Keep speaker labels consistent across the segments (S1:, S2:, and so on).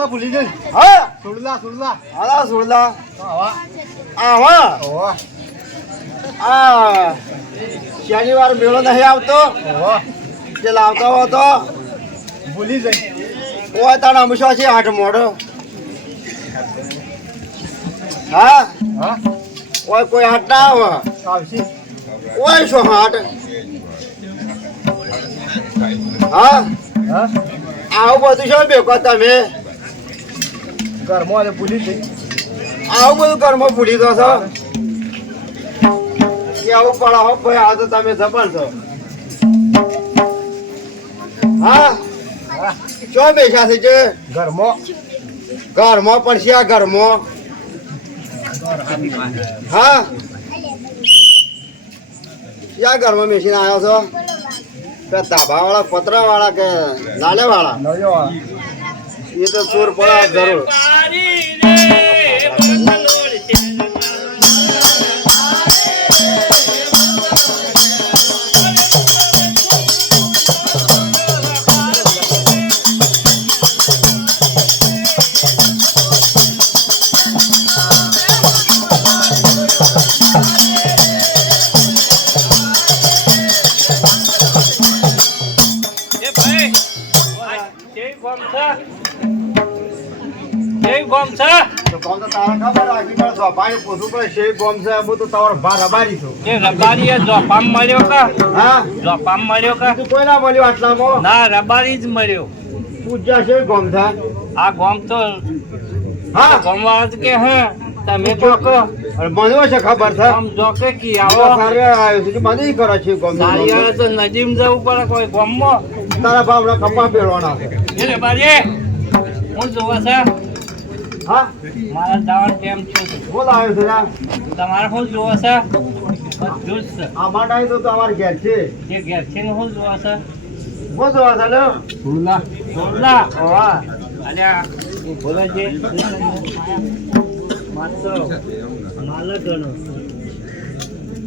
S1: સુડલા ભૂલી જઈ
S2: હા?
S1: સુડલા સુડલા
S2: હાલા સુડલા
S1: આવા.
S2: આવા.
S1: ઓવા
S2: આ. શનિવાર મેળો નહીં આવતો? જે લાવતો હતો?
S1: ભૂલી જઈ
S2: ઓય તાણ અમશો છે આઠ મોડો હા?
S1: હા?
S2: ઓય કોઈ હાટ ના આવે.
S1: આવશી.
S2: ઓય શું હાટ હા?
S1: હા?
S2: આવું બધું શું બેકો તમે?
S1: ઘરમાં આજે ભૂલી જઈ
S2: આવું બધું કર્મ ભૂલી દો છો? કેવું પડા હો ભાઈ આ તો તમે જબર છો. હા? ચો બેસા છે જે?
S1: ઘરમાં?
S2: ઘરમાં પણ છે આ ઘરમાં. હા? ક્યાં ઘરમાં મેસીને આવ્યો છો? ધાબા વાળા પતરા વાળા કે નાલે વાળા એ તો ચોર પડે જરૂર. તો તારા ખબર પડે બોમ્બ છે હું તો તમારો ભા રબારી છું.
S3: એ રબારીએ જોપામ મળ્યો કા?
S2: હા?
S3: જોપામ મળ્યો કા?
S2: તું કોઈ ના મળ્યું આટલામાં?
S3: ના રબારી જ મળ્યો.
S2: પૂજા છે ગોમ છે
S3: આ ગોમ તો
S2: હા?
S3: જ કે હે તમે
S2: અરે મને છે ખબર છે
S3: આમ જોકે કી
S2: આવો.
S3: આવો
S2: સારે આવ્યો છે મને કરો છે ગોમ
S3: સારિયા તો નજીમ જવું પડે કોઈ ગોમમાં.
S2: તારા બાપડા કપા પેરવાના છે.
S3: એ રબારી હું જોવા છે
S2: હા?
S3: મારા જવાનું કેમ છો?
S2: બોલ આવ્યો છે
S3: તમારે શું જોવા છે?
S2: આ આવ્યો તો અમારે ઘેર છે.
S3: જે ઘેર છે ને શું જોવા છે?
S2: બોલ જોવા છે લ્યો?
S1: સુડલા
S3: સોમલા
S2: હા.
S3: અલ્યા એ બોલે છે માત્ર માલક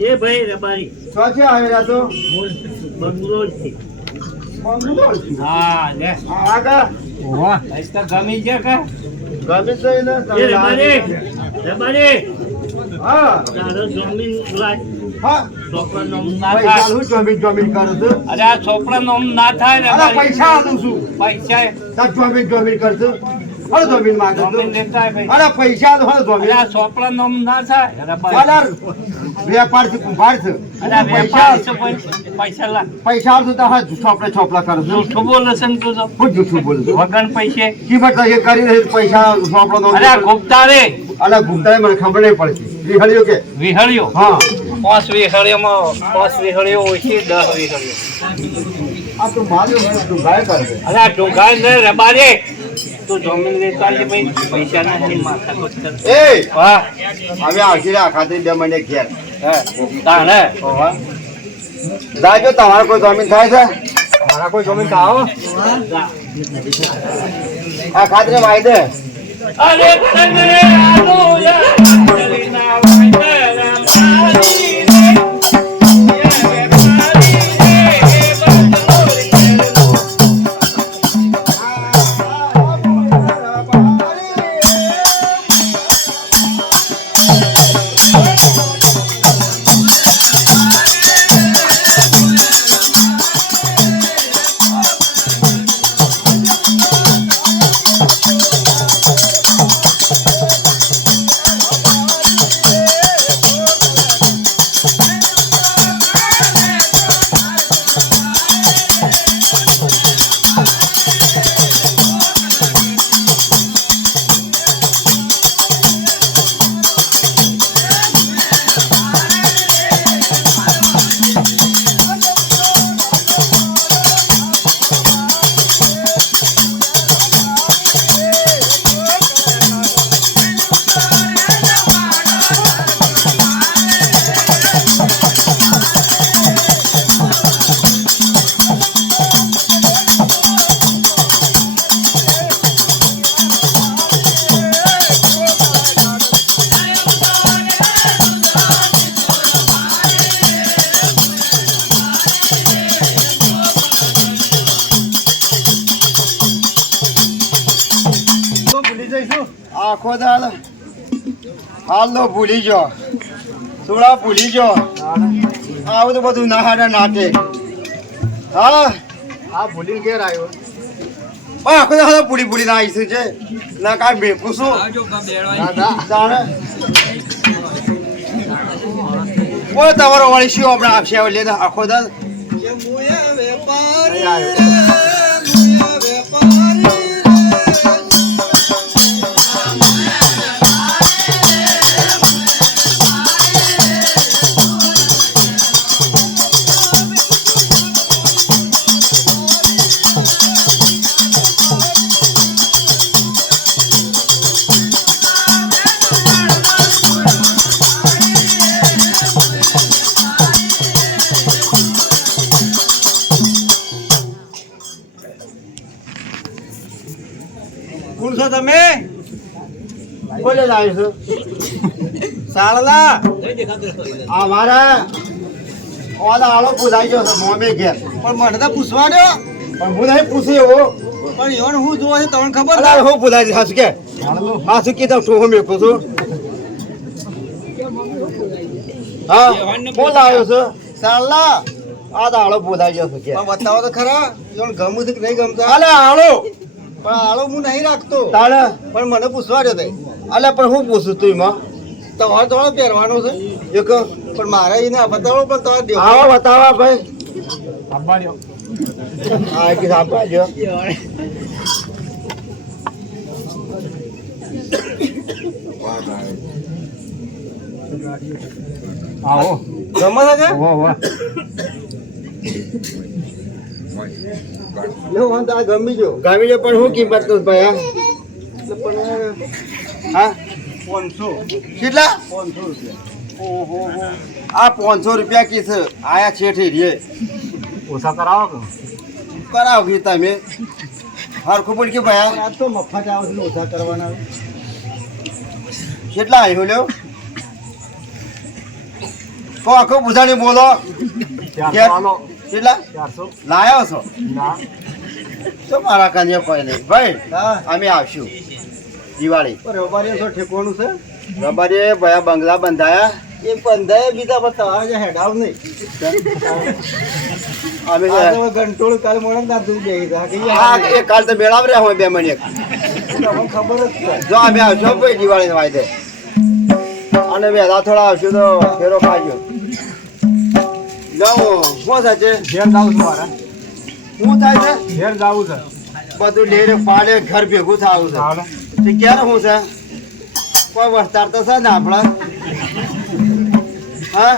S3: એ ભાઈ રબારી.
S2: છે આવેલા તો
S3: મૂળ બંગલો જ છે.
S2: બંગલો
S3: હા લે.
S2: આગળ.
S1: ઓવા
S3: આજ તો ગમી ગયા કે?
S2: ગમે છે ને તમે
S3: રબારી રબારી.
S2: હા.
S3: તારો જમીન લાય.
S2: હા.
S3: છોકરા નોમ ના
S2: પૈસા
S3: થાય.
S2: હું જમીન જમીન કરું છું.
S3: અરે આ છોકરા નોમ ના થાય ને
S2: પૈસા આલું છું.
S3: પૈસા.
S2: જમીન જમીન કરશું. હળ જમીન માંગે.
S3: જમીન લેતા ભાઈ.
S2: અરે પૈસા તો હળ
S3: અરે આ છોકરા નોમ ના થાય
S2: અરે વેપારથી કુંભાર છે.
S3: અરે
S2: પૈસા.
S3: વેપારી છે ભાઈ. પૈસા લા.
S2: પૈસા તો હા ચોપડે ચોપડા કરું
S3: જૂઠું બોલે છે ને તું તો.
S2: હું જૂઠું બોલું છું?
S3: પૈસે.
S2: કિંમત લઈએ કરી રહી પૈસા ચોપડો નો.
S3: અરે ગુપ્તા રે.
S2: અરે ગુપ્તા મને ખબર નહીં પડતી. વિહળ્યો કે?
S3: વિહળ્યો
S2: હા.
S3: પાંચ વિહળીઓમાં પાંચ વિહળીઓ ઓછી દસ વિહળીઓ.
S2: આ તો માર્યો તું ગાય કરે
S3: અરે આ ને રબારી તું જમીન લેતા ભાઈ પૈસા નથી માથા
S2: એ
S3: હા
S2: અમે આવશે આ ખાતે બે મહિને ઘેર
S3: હા તાણે
S2: જાજો તમારે કોઈ જમીન થાય છે
S1: મારા કોઈ જમીન તો આવો
S2: આ ખાતરે
S3: અરે
S2: આખો દાડ હાલ. તો ભૂલી જો થોડા ભૂલી જો આવું તો બધું ના હાડે નાટે. હા.
S1: હા ભૂલી ઘેર આવ્યો.
S2: પણ આખો દાડો ભૂલી ભૂલી ના આવીશું છે. ના કાંઈ ભેગું શું કોઈ તમારો વળી શું આપણે આપશે હવે લે તો આખો દાડ કોણ છો તમે? બોલે લાવ્યો છો સારલા અમારા ઓલા આળો પૂછાઈ ગયો છે મોમે ઘેર.
S4: પણ મને તો પૂછવા દો
S2: પણ હું નહીં પૂછ્યો એવો.
S4: પણ ઈવન હું જોવા છે તમને ખબર
S2: ના હું પૂછાઈ હાસુ કે. હાસુ કીધું? તું હું મેં પૂછું? હા કોણ લાવ્યો છો.
S4: સાળલા
S2: આ દાડો પૂછાઈ ગયો છે કે.
S4: બતાવો તો ખરા. ગમું છે કે નહીં ગમતા?
S2: અલે આળો.
S4: પણ આળો હું નહીં રાખતો.
S2: તારે
S4: પણ મને પૂછવા દો તઈ
S2: અલે પણ હું પૂછું તું એમાં?
S4: તમારે થોડો પહેરવાનો છે.
S2: એક
S4: પણ મારે એને બતાવો પણ તમારે દેવો.
S2: આવો બતાવા ભાઈ.
S1: સાંભળ્યો.
S2: હા કે સાંભળ્યો
S1: આવો.
S4: ગમે છે કે
S1: વાહ વાહ
S4: લો વાંધો આ ગમી જો
S2: ગામી જો પણ હું કિંમતનું ભાઈ
S4: પણ
S2: હા?
S4: પાંચસો.
S2: કેટલા?
S4: પાંચસો રૂપિયા.
S2: ઓહો આ પાંચસો રૂપિયા કી આયા છે રે
S1: ઓછા કરાવો કે?
S2: કરાવ કે તમે? હરખું પણ કે ભાઈ
S4: આ તો મફત આવે છે ઓછા કરવાના.
S2: કેટલા આવ્યો લ્યો? કો આખો બુધાણી બોલો. કેટલા? લાયો છો? તો મારા કન્યા કોઈ નહીં. ભાઈ અમે આવશું. દિવાળી.
S4: રબારી તો ઠેકવાનું છે.
S2: રબારી ભયા બંગલા બંધાયા.
S4: એ બંધાય બીજા તમારે જે હેડાવ નહીં.
S2: અમે
S4: આ કાલ ગંટોળ ના દૂધ
S2: હા એ કાલ તો મેળાવ રહ્યા હોય બે મહિને
S4: ખબર જ
S2: જો અમે આવશો ભાઈ દિવાળી વાયદે. અને વહેલા થોડા આવશું તો ફેરો ખાજો જાઉં શું થાય છે?
S1: ઘેર જાવું છું મારે.
S2: શું થાય છે?
S1: ઘેર જાવું છે.
S2: બધું લેરે પાડે ઘર ભેગું થવું છે. તે ક્યારે શું છે? કોઈ વસ્તાર તો છે ને આપણા? હા?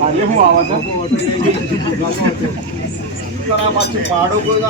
S1: આજે શું આવે છે?
S2: પાછું પાડો કોઈ